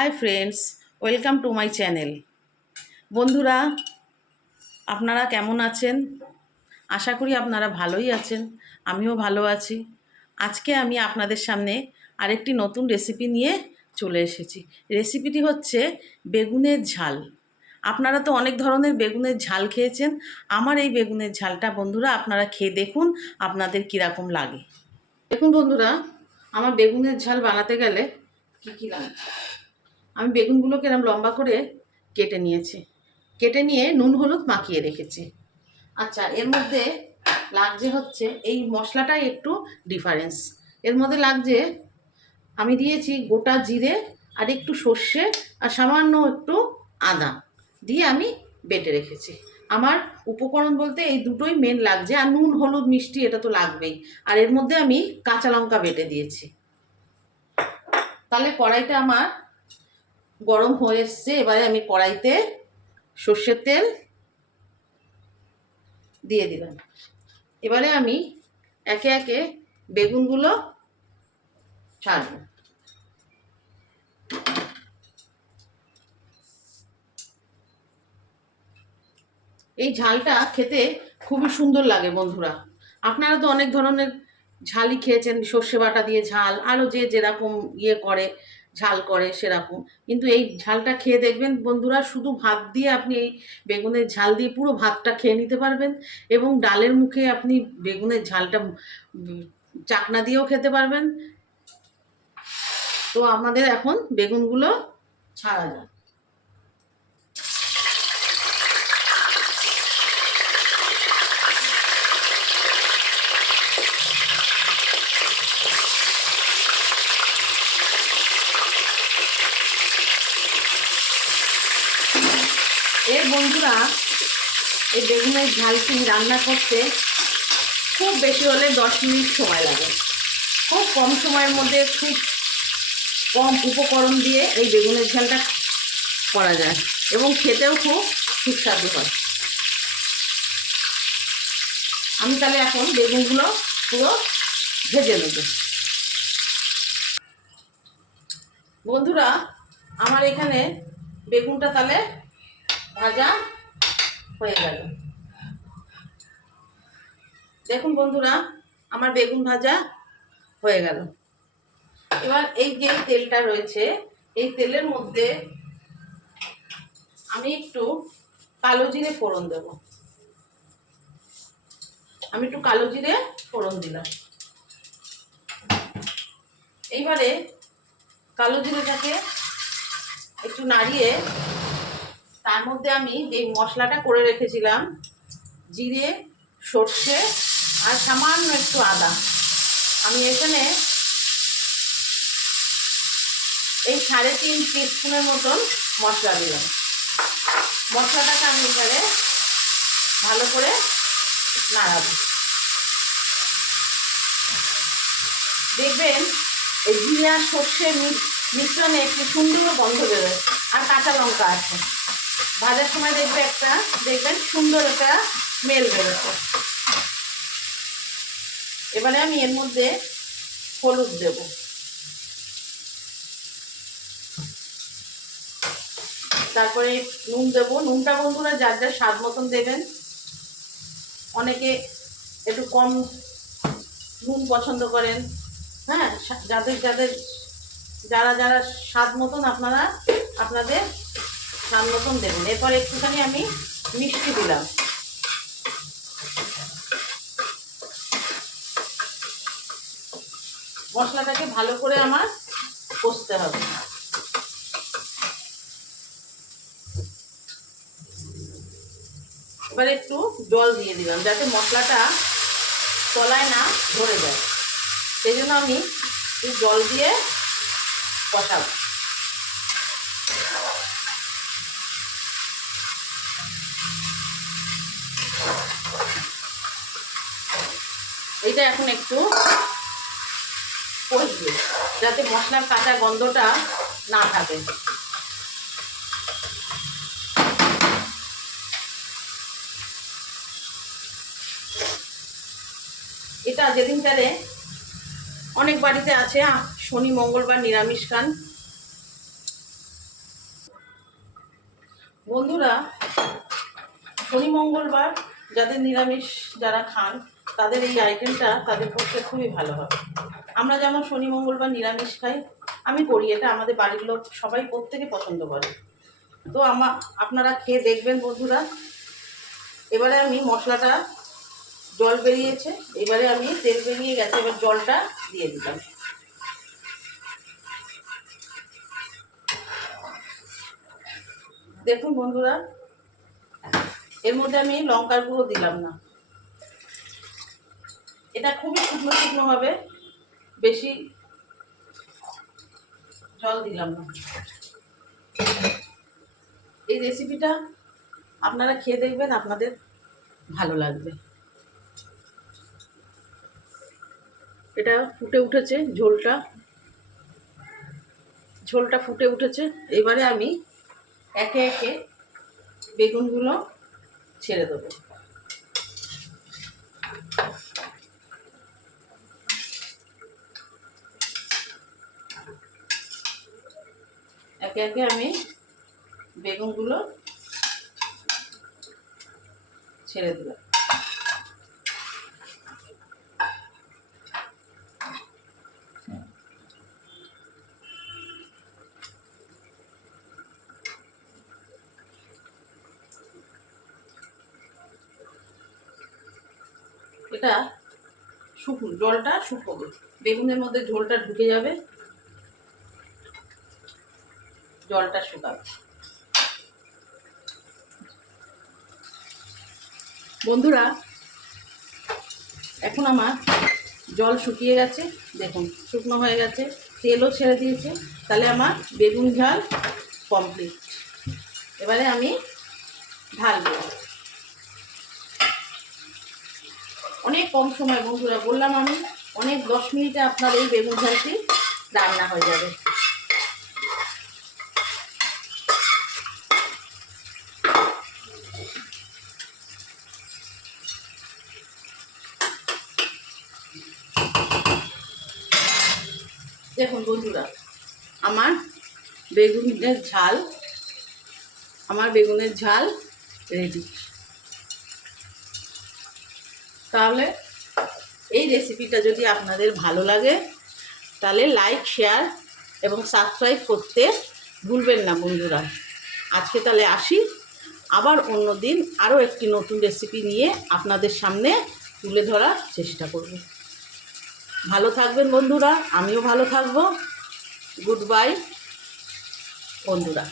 Hi friends, welcome to my channel. বন্ধুরা, আপনারা কেমন আছেন? আশা করি আপনারা ভালোই আছেন। আমিও ভালো আছি। আজকে আমি আপনাদের সামনে আরেকটি নতুন রেসিপি নিয়ে চলে এসেছি। রেসিপিটি হচ্ছে বেগুনের ঝাল। আপনারা তো অনেক ধরনের বেগুনের ঝাল খেয়েছেন। আমার এই বেগুনের ঝালটা বন্ধুরা আপনারা খেয়ে দেখুন আপনাদের কীরকম লাগে। দেখুন বন্ধুরা, আমার বেগুনের ঝাল বানাতে গেলে কী লাগে। আমি বেগুনগুলোকে এরকম লম্বা করে কেটে নিয়েছি। কেটে নিয়ে নুন হলুদ মাখিয়ে রেখেছি। আচ্ছা, এর মধ্যে লাগছে হচ্ছে এই মশলাটাই একটু ডিফারেন্স। এর মধ্যে লাগছে, আমি দিয়েছি গোটা জিরে আর একটু সর্ষে আর সামান্য একটু আদা দিয়ে আমি বেটে রেখেছি। আমার উপকরণ বলতে এই দুটোই মেন লাগছে, আর নুন হলুদ মিষ্টি এটা তো লাগবেই। আর এর মধ্যে আমি কাঁচা লঙ্কা বেটে দিয়েছি। তাহলে কড়াইটা আমার গরম হয়ে এসছে। এবারে আমি কড়াইতে সর্ষের তেল দিয়ে দিলাম। এবারে আমি একে একে বেগুনগুলো ছাড়ব। এই ঝালটা খেতে খুবই সুন্দর লাগে বন্ধুরা। আপনারা তো অনেক ধরনের ঝালই খেয়েছেন, সর্ষে বাটা দিয়ে ঝাল, আরও যে যেরকম করে ঝাল করে সেরকম। কিন্তু এই ঝালটা খেয়ে দেখবেন বন্ধুরা, শুধু ভাত দিয়ে আপনি এই বেগুনের ঝাল দিয়ে পুরো ভাতটা খেয়ে নিতে পারবেন, এবং ডালের মুখে আপনি বেগুনের ঝালটা চাকনা দিয়েও খেতে পারবেন। তো আমাদের এখন বেগুনগুলো ছাড়া যায়। এর বন্ধুরা, এই বেগুনের ঝালটি রান্না করতে খুব বেশি হলে 10 মিনিট সময় লাগে। খুব কম সময়ের মধ্যে খুব কম উপকরণ দিয়ে এই বেগুনের ঝালটা করা যায়, এবং খেতেও খুব সুস্বাদু হয়। আমি তাহলে এখন বেগুনগুলো পুরো ভেজে নেব। বন্ধুরা, আমার এখানে বেগুনটা তাহলে ভাজা হয়ে গেল। দেখুন বন্ধুরা, আমার বেগুন ভাজা হয়ে গেল। এবার এই যে তেলটা রয়েছে, এই তেলের মধ্যে আমি একটু কালো জিরে ফোড়ন দেব। আমি একটু কালো জিরে ফোড়ন দিলাম। এইবারে কালো জিরেটাকে একটু নাড়িয়ে তার মধ্যে আমি যে মশলাটা করে রেখেছিলাম, জিরে, সর্ষে আর সামান্য একটু আদা, আমি এখানে এই 3.5 টিস্পুনের মতন মশলা দিলাম। মশলাটাকে আমি এবারে ভালো করে নাড়াবো। দেখবেন এই জিরে আর সর্ষের মিশ্রণে একটি সুন্দর গন্ধ বেরোয়, আর কাঁচা লঙ্কা আছে। ভাজার সময় দেখবেন সুন্দর একটা স্মেল বেরোচ্ছে। এবারে আমি এর মধ্যে হলুদ দেব। তারপরে নুন দেব। নুনটা বন্ধুরা যার যার স্বাদ মতন দেবেন। অনেকে একটু কম নুন পছন্দ করেন, হ্যাঁ, যারা যারা স্বাদ মতন আপনারা আপনাদের স্বাদ মতন দেবেন। এরপর একটুখানি আমি মিষ্টি দিলাম। মশলাটাকে ভালো করে আমার কষতে হবে। এবার একটু জল দিয়ে দিলাম যাতে মশলাটা তলায় না ধরে যায়। সেই জন্য আমি একটু জল দিয়ে কষাবো। এইটা এখন একটু কষবে যাতে মশলার কাঁচা গন্ধটা না থাকে। এটা যেদিনকারে অনেক বাড়িতে আছে শনি মঙ্গলবার নিরামিষ খান, বন্ধুরা, শনি মঙ্গলবার যাদের নিরামিষ যারা খান তাদের এই আইটেমটা তাদের পক্ষে খুবই ভালো হবে। আমরা যেমন শনি মঙ্গলবার নিরামিষ খাই, আমি করি এটা, আমাদের বাড়ির লোক সবাই প্রত্যেকে পছন্দ করে। তো আপনারা খেয়ে দেখবেন বন্ধুরা। এবারে আমি মশলাটা, জল বেরিয়েছে, এবারে আমি তেল বেরিয়ে গেছে, এবার জলটা দিয়ে দিলাম। দেখুন বন্ধুরা, এর মধ্যে আমি লঙ্কার গুঁড়ো দিলাম না, এটা খুবই শুকনো শুকনো হবে, বেশি জল দিলাম না। এই রেসিপিটা আপনারা খেয়ে দেখবেন, আপনাদের ভালো লাগবে। এটা ফুটে উঠেছে, ঝোলটা ফুটে উঠেছে। এবারে আমি একে একে বেগুনগুলো ছেড়ে দেবো। একে একে আমি বেগুনগুলো ছেড়ে দিলাম। এটা জলটা শুকোবে, বেগুনের মধ্যে ঝোলটা ঢুকে যাবে, জলটা শুকাবে। বন্ধুরা, এখন আমার জল শুকিয়ে গেছে, দেখুন শুকনো হয়ে গেছে, তেলও ছেড়ে দিয়েছে, তাহলে আমার বেগুন ঝাল কমপ্লিট। এবারে আমি ঢালবো। অনেক কম সময় বন্ধুরা, বললাম আমি, অনেক 10 মিনিটে আপনার এই বেগুন ঝালটি রান্না হয়ে যাবে। দেখুন বন্ধুরা, আমার বেগুনের ঝাল রেডি। তাহলে এই রেসিপিটা যদি আপনাদের ভালো লাগে তাহলে লাইক, শেয়ার এবং সাবস্ক্রাইব করতে ভুলবেন না বন্ধুরা। আজকে তাহলে আসি, আবার অন্য দিন আরও একটি নতুন রেসিপি নিয়ে আপনাদের সামনে তুলে ধরার চেষ্টা করব। ভালো থাকবেন বন্ধুরা, আমিও ভালো থাকবো। গুড বাই বন্ধুরা।